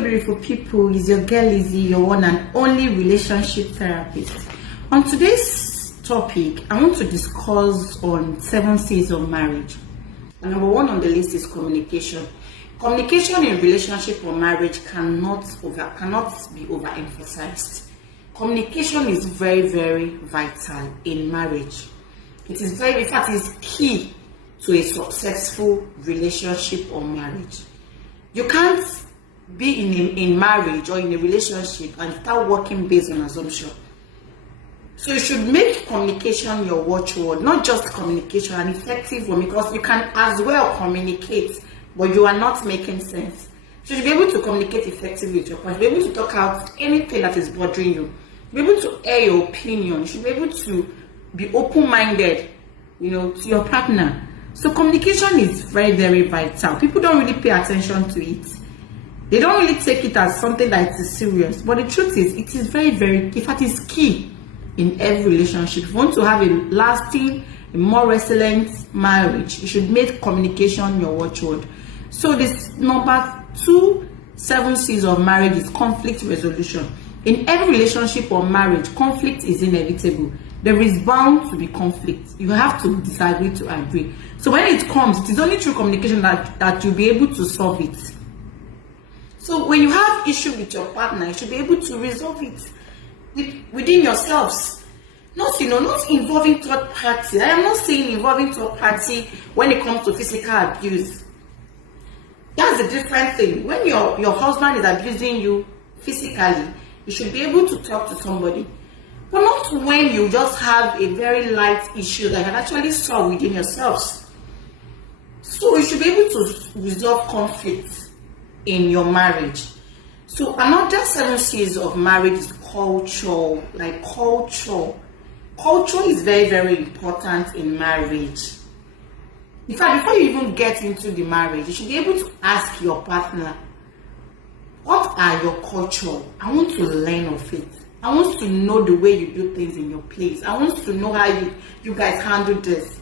Hello beautiful people, it's your girl Lizzy, your one and only relationship therapist. On today's topic, I want to discuss on 7 C's of marriage. And number 1 on the list is communication. Communication in relationship or marriage cannot be overemphasized. Communication is very, very vital in marriage. It is very, in fact, it's key to a successful relationship or marriage. You can't be in marriage or in a relationship and start working based on assumption. So you should make communication your watchword, not just communication, an effective one, because you can as well communicate, but you are not making sense. So you should be able to communicate effectively with your partner, be able to talk out anything that is bothering you, be able to air your opinion, you should be able to be open-minded, to your partner. So communication is very, very vital. People don't really pay attention to it. They don't really take it as something that is serious. But the truth is, it is very, very, in fact, it's key in every relationship. If you want to have a lasting, a more resilient marriage, you should make communication your watchword. So this number 2, 7 C's of marriage is conflict resolution. In every relationship or marriage, conflict is inevitable. There is bound to be conflict. You have to disagree to agree. So when it comes, it is only through communication that you'll be able to solve it. So when you have issue with your partner, you should be able to resolve it within yourselves. Not involving third party. I am not saying involving third party when it comes to physical abuse. That's a different thing. When your husband is abusing you physically, you should be able to talk to somebody. But not when you just have a very light issue that you can actually solve within yourselves. So you should be able to resolve conflict in your marriage. So another 7 C's of marriage is culture. Culture is very, very important in marriage. In fact, before you even get into the marriage, you should be able to ask your partner, what are your culture? I want to learn of it. I want to know the way you do things in your place. I want to know how you guys handle this.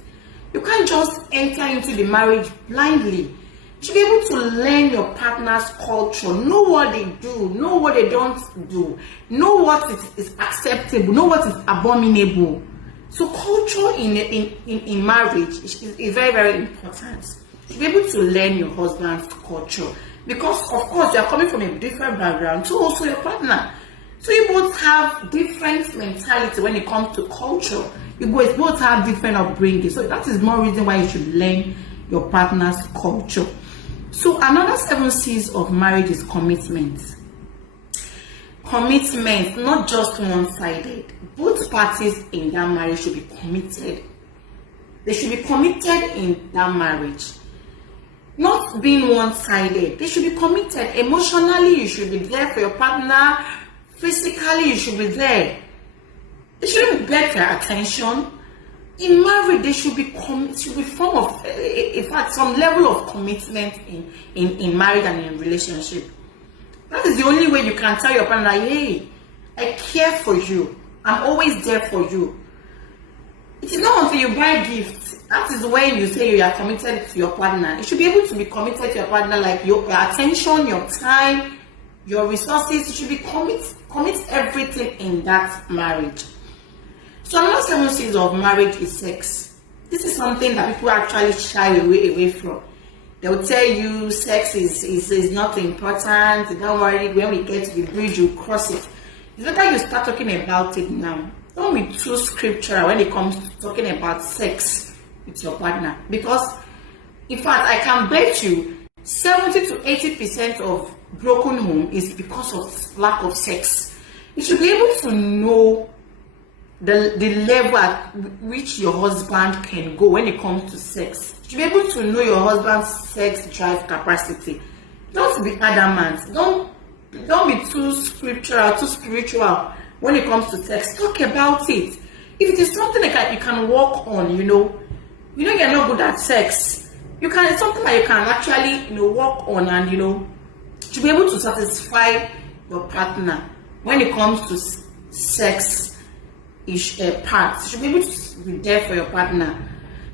You can't just enter into the marriage blindly. You should be able to learn your partner's culture, know what they do, know what they don't do, know what is acceptable, know what is abominable. So culture in marriage is very, very important. You should be able to learn your husband's culture, because of course you are coming from a different background, so also your partner. So you both have different mentality when it comes to culture. You both have different upbringing. So that is more reason why you should learn your partner's culture. So another 7 C's of marriage is commitment. Commitment, not just one-sided. Both parties in that marriage should be committed. They should be committed in that marriage. Not being one-sided. They should be committed. Emotionally, you should be there for your partner. Physically, you should be there. They shouldn't beg for attention. In marriage, there should be form of, in fact, some level of commitment in marriage and in relationship. That is the only way you can tell your partner, hey, I care for you. I'm always there for you. It is not until you buy gifts. That is when you say you are committed to your partner. You should be able to be committed to your partner, like your attention, your time, your resources. You should be commit everything in that marriage. So another 7 C's of marriage is sex. This is something that people actually shy away from. They will tell you sex is not important. Don't worry, when we get to the bridge, you cross it. It's better you start talking about it now. Don't be too scriptural when it comes to talking about sex with your partner. Because, in fact, I can bet you 70 to 80% of broken home is because of lack of sex. You should be able to know the level at which your husband can go when it comes to sex. You should be able to know your husband's sex drive capacity. Don't be adamant. Don't be too scriptural, too spiritual when it comes to sex. Talk about it. If it is something that you can work on, you're not good at sex. It's something that you can actually work on, and to be able to satisfy your partner when it comes to sex parts. You should be able to be there for your partner.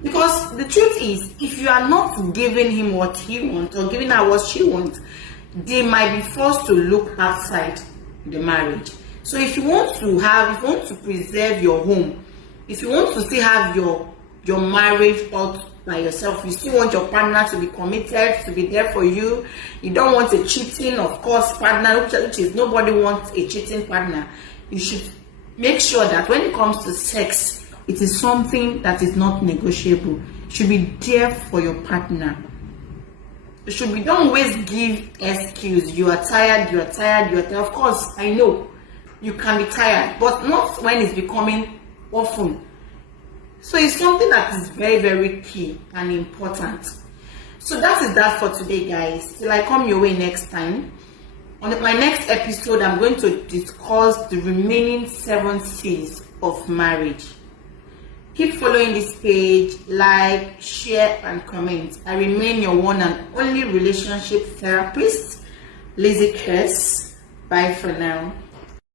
Because the truth is, if you are not giving him what he wants or giving her what she wants, they might be forced to look outside the marriage. So if you want to preserve your home, if you want to still have your marriage all by yourself, you still want your partner to be committed, to be there for you, you don't want a cheating, of course, partner, which is nobody wants a cheating partner. You should make sure that when it comes to sex, it is something that is not negotiable. You should be there for your partner. Don't always give excuse. You are tired. Of course, I know you can be tired, but not when it's becoming often. So it's something that is very, very key and important. So that is that for today, guys. Till I come your way next time. On my next episode, I'm going to discuss the remaining 7 C's of marriage. Keep following this page, like, share, and comment. I remain your one and only relationship therapist, LizzyCares. Bye for now.